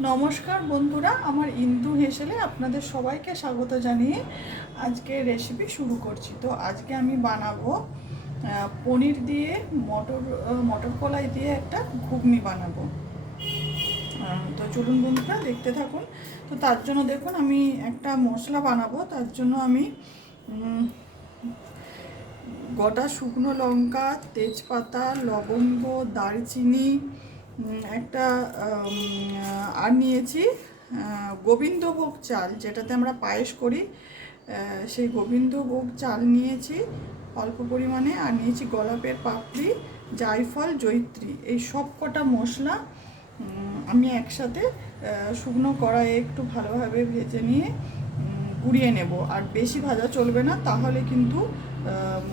নমস্কার বন্ধুরা, আমার ইন্দু হেসেলে আপনাদের সবাইকে স্বাগত জানিয়ে আজকে রেসিপি শুরু করছি। তো আজকে আমি বানাবো পনির দিয়ে মটর কলাই দিয়ে একটা ঘুগনি বানাবো। তো চলুন বন্ধুরা দেখতে থাকুন। তো তার জন্য দেখুন আমি একটা মশলা বানাবো। তার জন্য আমি গোটা শুকনো লঙ্কা, তেজপাতা, লবঙ্গ, দারচিনি একটা আর নিয়েছি গোবিন্দভোগ চাল, যেটাতে আমরা পায়েস করি, সেই গোবিন্দভোগ চাল নিয়েছি অল্প পরিমাণে। আর নিয়েছি গোলাপের পাপড়ি, জায়ফল, জয়িত্রী। এই সব কটা মশলা আমি একসাথে শুকনো কড়াইয়ে একটু ভালোভাবে ভেজে নিয়ে গুঁড়িয়ে নেব। আর বেশি ভাজা চলবে না, তাহলে কিন্তু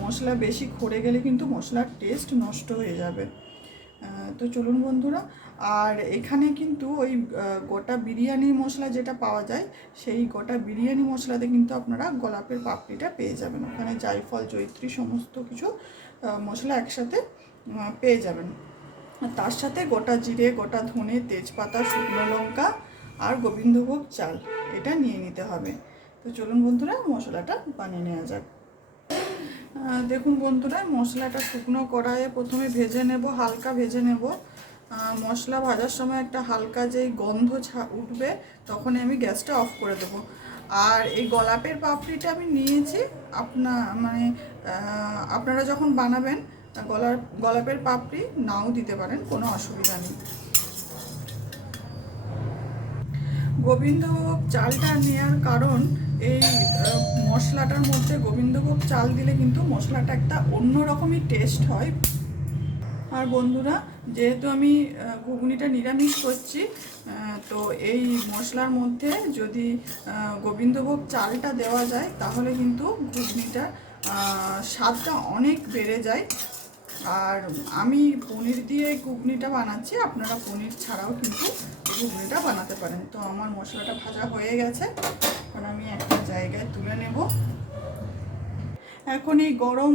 মশলা বেশি খড়ে গেলে কিন্তু মশলার টেস্ট নষ্ট হয়ে যাবে। তো চলুন বন্ধুরা, আর এখানে কিন্তু ওই গোটা বিরিয়ানি মশলা যেটা পাওয়া যায়, সেই গোটা বিরিয়ানি মশলাতে কিন্তু আপনারা গোলাপের পাপড়িটা পেয়ে যাবেন। ওখানে জায়ফল, জয়িত্রী সমস্ত কিছু মশলা একসাথে পেয়ে যাবেন। তার সাথে গোটা জিরে, গোটা ধনে, তেজপাতা, শুকনো লঙ্কা আর গোবিন্দভোগ চাল এটা নিয়ে নিতে হবে। তো চলুন বন্ধুরা মশলাটা বানিয়ে নেওয়া যাক। দেখুন বন্ধুরা, মশলাটা শুকনো কড়াইয়ে প্রথমে ভেজে নেব, হালকা ভেজে নেব। মশলা ভাজার সময় একটা হালকা যেই গন্ধ উঠবে, তখনই আমি গ্যাসটা অফ করে দেবো। আর এই গোলাপের পাপড়িটা আমি নিয়েছি, আপনারা যখন বানাবেন গোলাপের পাপড়ি নাও দিতে পারেন, কোনো অসুবিধা নেই। গোবিন্দভোগ চালটা নেওয়ার কারণ, এই মশলাটার মধ্যে গোবিন্দভোগ চাল দিলে কিন্তু মশলাটা একটা অন্যরকমই টেস্ট হয়। আর বন্ধুরা, যেহেতু আমি ঘুগনিটা নিরামিষ করছি, তো এই মশলার মধ্যে যদি গোবিন্দভোগ চালটা দেওয়া যায়, তাহলে কিন্তু ঘুগনিটার স্বাদটা অনেক বেড়ে যায়। আর আমি পনির দিয়ে ঘুগনিটা বানাচ্ছি, আপনারা পনির ছাড়াও কিন্তু ঘুগনিটা বানাতে পারেন। তো আমার মশলাটা ভাজা হয়ে গেছে, এখন আমি একটা জায়গায় তুলে নেব। এখন এই গরম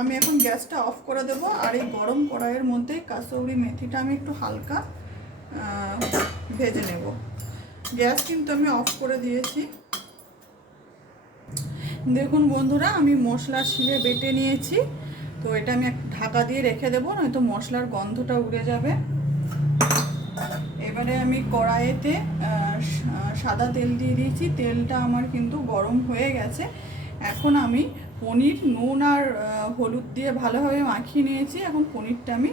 আমি এখন গ্যাসটা অফ করে দেব। আর এই গরম কড়াইয়ের মধ্যে কাসৌরি মেথিটা আমি একটু হালকা ভেজে নেব। গ্যাস কিন্তু আমি অফ করে দিয়েছি। দেখুন বন্ধুরা, আমি মশলা শিলে বেটে নিয়েছি। তো এটা আমি ঢাকা দিয়ে রেখে দেবো, নয়তো মশলার গন্ধটা উড়ে যাবে। এবারে আমি কড়াইতে সাদা তেল দিয়ে দিয়েছি। তেলটা আমার কিন্তু গরম হয়ে গেছে। এখন আমি পনির নুন আর হলুদ দিয়ে ভালোভাবে মাখিয়ে নিয়েছি। এখন পনিরটা আমি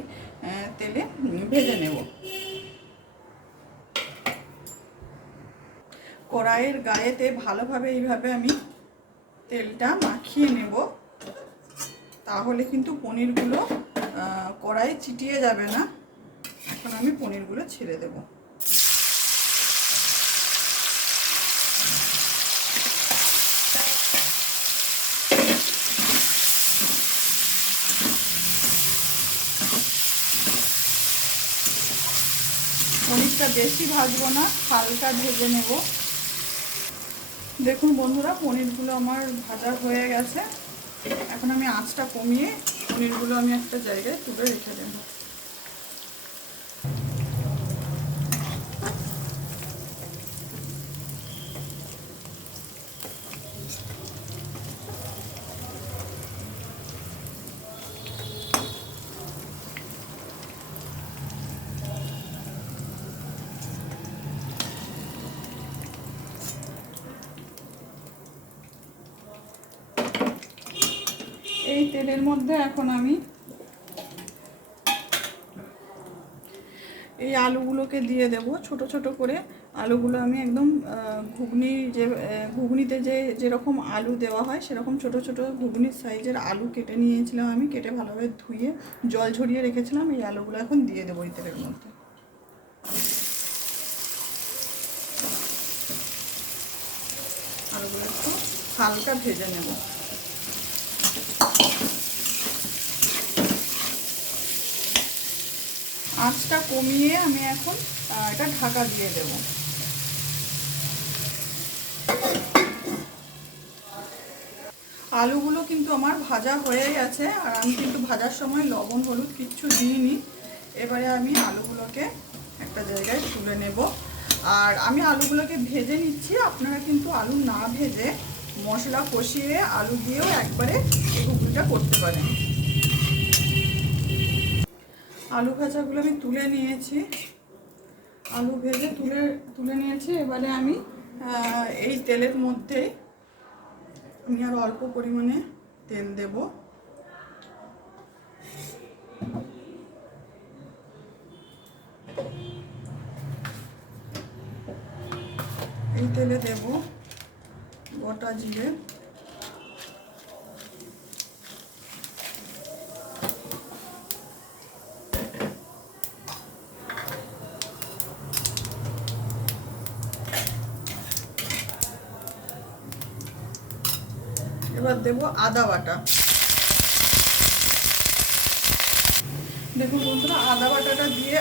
তেলে ভেজে নেব। কড়াইয়ের গায়েতে ভালোভাবে এইভাবে আমি তেলটা মাখিয়ে নেব, তাহলে কিন্তু পনিরগুলো কড়াইয়ে চিটিয়ে যাবে না। এখন আমি পনিরগুলো ছেড়ে দেব। পনিরটা বেশি ভাজবো না, হালকা ভেজে নেব। দেখুন বন্ধুরা, পনিরগুলো আমার ভাজা হয়ে গেছে। এখন আমি আঁচটা কমিয়ে পনিরগুলো আমি একটা জায়গায় তুলে রেখে দেব। এই তেলের মধ্যে এখন আমি এই আলুগুলোকে দিয়ে দেব ছোট ছোট করে। আলুগুলো আমি একদম ঘুগনিতে যেরকম আলু দেওয়া হয়, সেরকম ছোট ছোট ঘুগনির সাইজের আলু কেটে নিয়েছিলাম আমি। কেটে ভালোভাবে ধুয়ে জল ঝরিয়ে রেখেছিলাম। এই আলুগুলো এখন দিয়ে দেবো এই তেলের মধ্যে। আলুগুলো একটু হালকা ভেজে নেব। আঁচটা কমিয়ে আমি এখন এটা ঢাকা দিয়ে দেব। আলুগুলো কিন্তু আমার ভাজা হয়ে গেছে, আর আমি কিন্তু ভাজার সময় লবণ হলুদ কিচ্ছু দিইনি। এবারে আমি আলুগুলোকে একটা জায়গায় তুলে নেব। আর আমি আলুগুলোকে ভেজে নিচ্ছি, আপনারা কিন্তু আলু না ভেজে মশলা কষিয়ে আলু দিয়েও একবারে এই ঘুগনিটা করতে পারেন। আলু ভাজাগুলো আমি তুলে নিয়েছি, আলু ভেজে তুলে নিয়েছি। এবারে আমি এই তেলের মধ্যে আমি আর অল্প পরিমাণে তেল দেব। এই তেলে দেব গোটা জিরে, এবার দেব আদা বাটা। দেখুন বন্ধুরা, আদা বাটাটা দিয়ে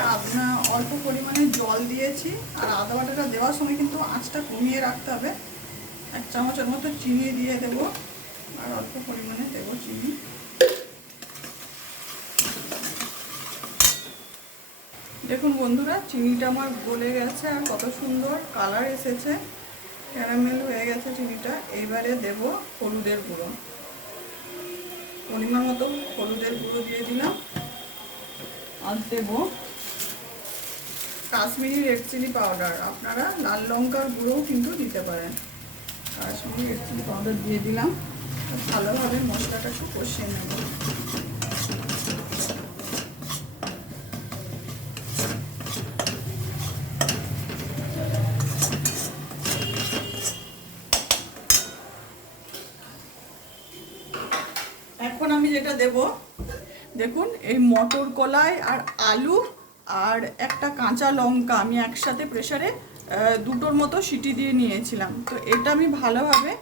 অল্প পরিমাণে জল দিয়েছি। আর আদা বাটাটা দেওয়ার সময় কিন্তু আঁচটা কমিয়ে রাখতে হবে। 1 চামচের মতো চিনি দিয়ে দেব, আর অল্প পরিমাণে দেব চিনি। দেখুন বন্ধুরা, চিনিটা আমার গলে গেছে আর কত সুন্দর কালার এসেছে, ক্যারামেল হয়ে গেছে চিনিটা। এইবারে দেব হলুদের গুঁড়ো, পরিমাণ মতো হলুদের গুঁড়ো দিয়ে দিলাম। আর দেব কাশ্মীরি রেড চিলি পাউডার, আপনারা লাল লঙ্কার গুঁড়োও কিন্তু দিতে পারেন। কাশ্মীরি রেড চিলি পাউডার দিয়ে দিলাম। ভালোভাবে মশলাটা একটু কষিয়ে নেব। এখন আমি যেটা দেব, দেখুন এই মটর কলাই আর আলু আর একটা কাঁচা লঙ্কা আমি একসাথে প্রেসারে দুটোর মতো সিটি দিয়ে নিয়েছিলাম। তো এটা আমি ভালোভাবে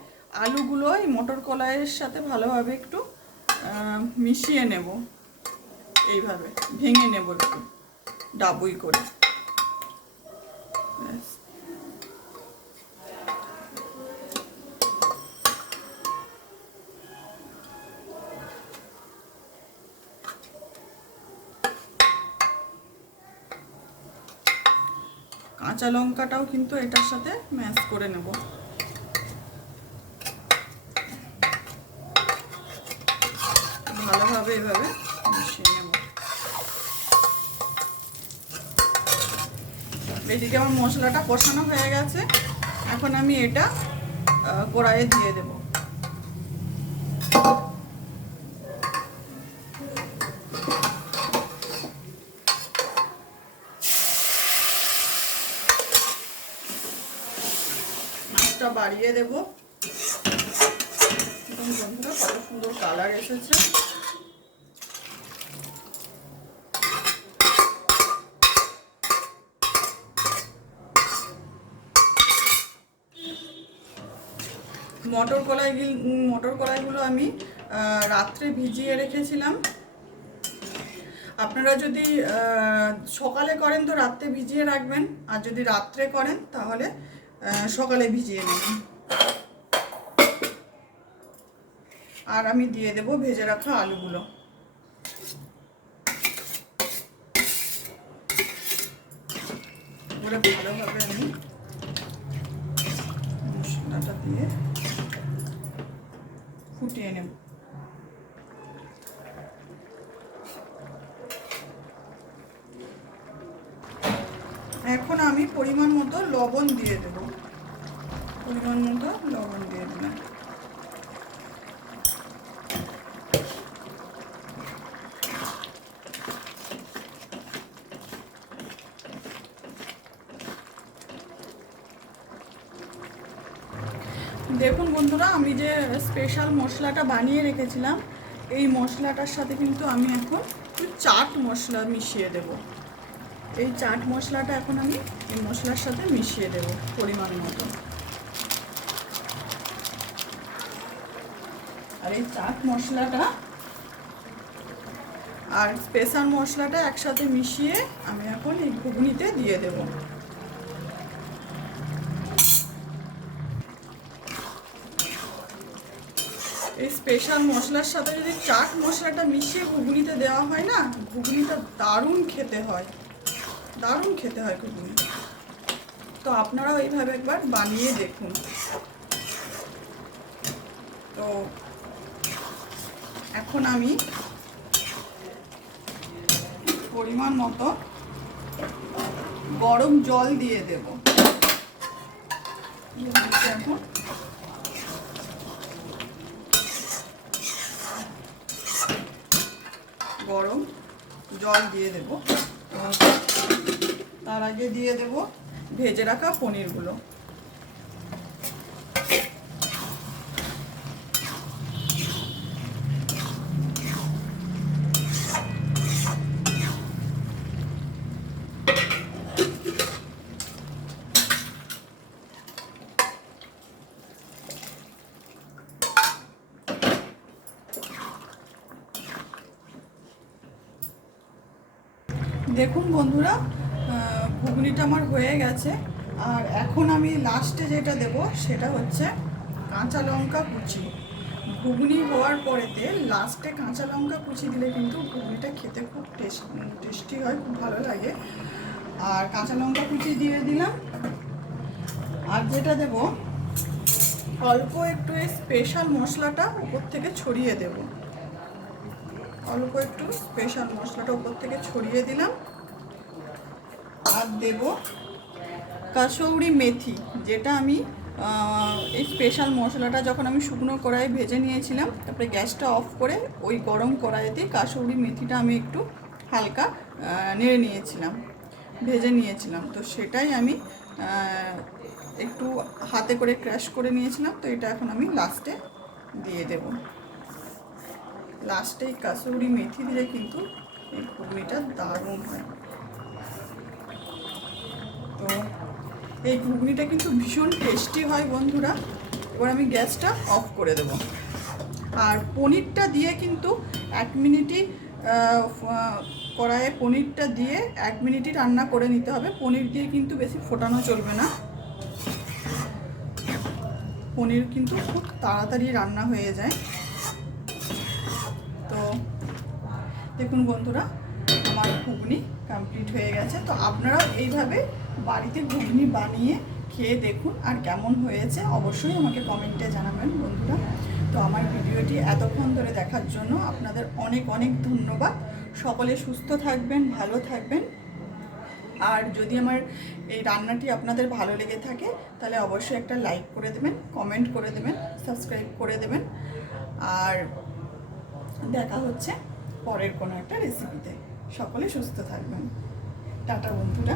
আলুগুলো এই মটর কলাইয়ের সাথে ভালোভাবে একটু মিশিয়ে নেব, এইভাবে ভেঙে নেব একটু ডাবুই করে। কাঁচা লঙ্কাটাও কিন্তু এটার সাথে ম্যাশ করে নেব। ভালোভাবে এভাবে মিশিয়ে নেব। এদিকে আমার মশলাটা কষানো হয়ে গেছে, এখন আমি এটা কড়াইয়ে দিয়ে দেব। মাছটা বাড়িয়ে দেব। বন্ধুরা, কত সুন্দর কালার এসেছে। মটর কলাইগুলো আমি রাত্রে ভিজিয়ে রেখেছিলাম। আপনারা যদি সকালে করেন তো রাত্রে ভিজিয়ে রাখবেন, আর যদি রাত্রে করেন তাহলে সকালে ভিজিয়ে নেবেন। আর আমি দিয়ে দেব ভেজে রাখা আলুগুলো। পুরো ভালোভাবে আমি মশলাটা দিয়ে ফুটিয়ে নেব। এখন আমি পরিমাণ মতো লবণ দিয়ে দেব, পরিমাণ মতো লবণ দিয়ে দিলাম। দেখুন বন্ধুরা, আমি যে স্পেশাল মশলাটা বানিয়ে রেখেছিলাম, এই মশলাটার সাথে কিন্তু আমি এখন একটু চাট মশলা মিশিয়ে দেব। এই চাট মশলাটা এখন আমি এই মশলার সাথে মিশিয়ে দেব পরিমাণ মতো। আর এই চাট মশলাটা আর স্পেশাল মশলাটা একসাথে মিশিয়ে আমি এখন এই ঘুগনিতে দিয়ে দেব। এই স্পেশাল মশলার সাথে যদি চাট মশলাটা মিশিয়ে ঘুগনিতে দেওয়া হয় না, ঘুগনিটা দারুণ খেতে হয়, দারুণ খেতে হয় ঘুগনি। তো আপনারাও এইভাবে একবার বানিয়ে দেখুন। তো এখন আমি পরিমাণ মতো গরম জল দিয়ে দেব। এখন গরম জল দিয়ে দেব। তার আগে দিয়ে দেব ভেজে রাখা পনিরগুলো। দেখুন বন্ধুরা, ঘুগনিটা আমার হয়ে গেছে। আর এখন আমি লাস্টে যেটা দেব সেটা হচ্ছে কাঁচা লঙ্কা কুচি। ঘুগনি হওয়ার পরেতে লাস্টে কাঁচা লঙ্কা কুচি দিলে কিন্তু ঘুগনিটা খেতে খুব টেস্টি হয়, খুব ভালো লাগে। আর কাঁচা লঙ্কা কুচি দিয়ে দিলাম। আর যেটা দেব, অল্প একটু এই স্পেশাল মশলাটা উপর থেকে ছড়িয়ে দেব। অল্প একটু স্পেশাল মশলাটা উপর থেকে ছড়িয়ে দিলাম। আর দেব কাসৌরি মেথি, যেটা আমি এই স্পেশাল মশলাটা যখন আমি শুকনো কড়াই ভেজে নিয়েছিলাম, তারপরে গ্যাসটা অফ করে ওই গরম কড়াইতে কাসৌরি মেথিটা আমি একটু হালকা নেড়ে নিয়েছিলাম, ভেজে নিয়েছিলাম। তো সেটাই আমি একটু হাতে করে ক্র্যাশ করে নিয়েছিলাম। তো এটা এখন আমি লাস্টে দিয়ে দেব। লাস্টে এই কাসৌরি মেথি দিলে কিন্তু এই ঘুগনিটা দারুণ হয়। তো এই ঘুগনিটা কিন্তু ভীষণ টেস্টি হয় বন্ধুরা। এবার আমি গ্যাসটা অফ করে দেব। আর পনিরটা দিয়ে কিন্তু 1 মিনিটই কড়াইয়ে পনিরটা দিয়ে 1 মিনিটই রান্না করে নিতে হবে। পনির দিয়ে কিন্তু বেশি ফোটানো চলবে না। পনির কিন্তু খুব তাড়াতাড়ি রান্না হয়ে যায়। তো দেখুন বন্ধুরা, আমার ঘুগনি কমপ্লিট হয়ে গেছে। তো আপনারাও এইভাবে বাড়িতে ঘুগনি বানিয়ে খেয়ে দেখুন, আর কেমন হয়েছে অবশ্যই আমাকে কমেন্টে জানাবেন বন্ধুরা। তো আমার ভিডিওটি এতক্ষণ ধরে দেখার জন্য আপনাদের অনেক অনেক ধন্যবাদ। সকলে সুস্থ থাকবেন, ভালো থাকবেন। আর যদি আমার এই রান্নাটি আপনাদের ভালো লেগে থাকে তাহলে অবশ্যই একটা লাইক করে দেবেন, কমেন্ট করে দেবেন, সাবস্ক্রাইব করে দেবেন। আর দেখা হচ্ছে পরের কোনো একটা রেসিপিতে। সকলে সুস্থ থাকবেন। টাটা বন্ধুরা।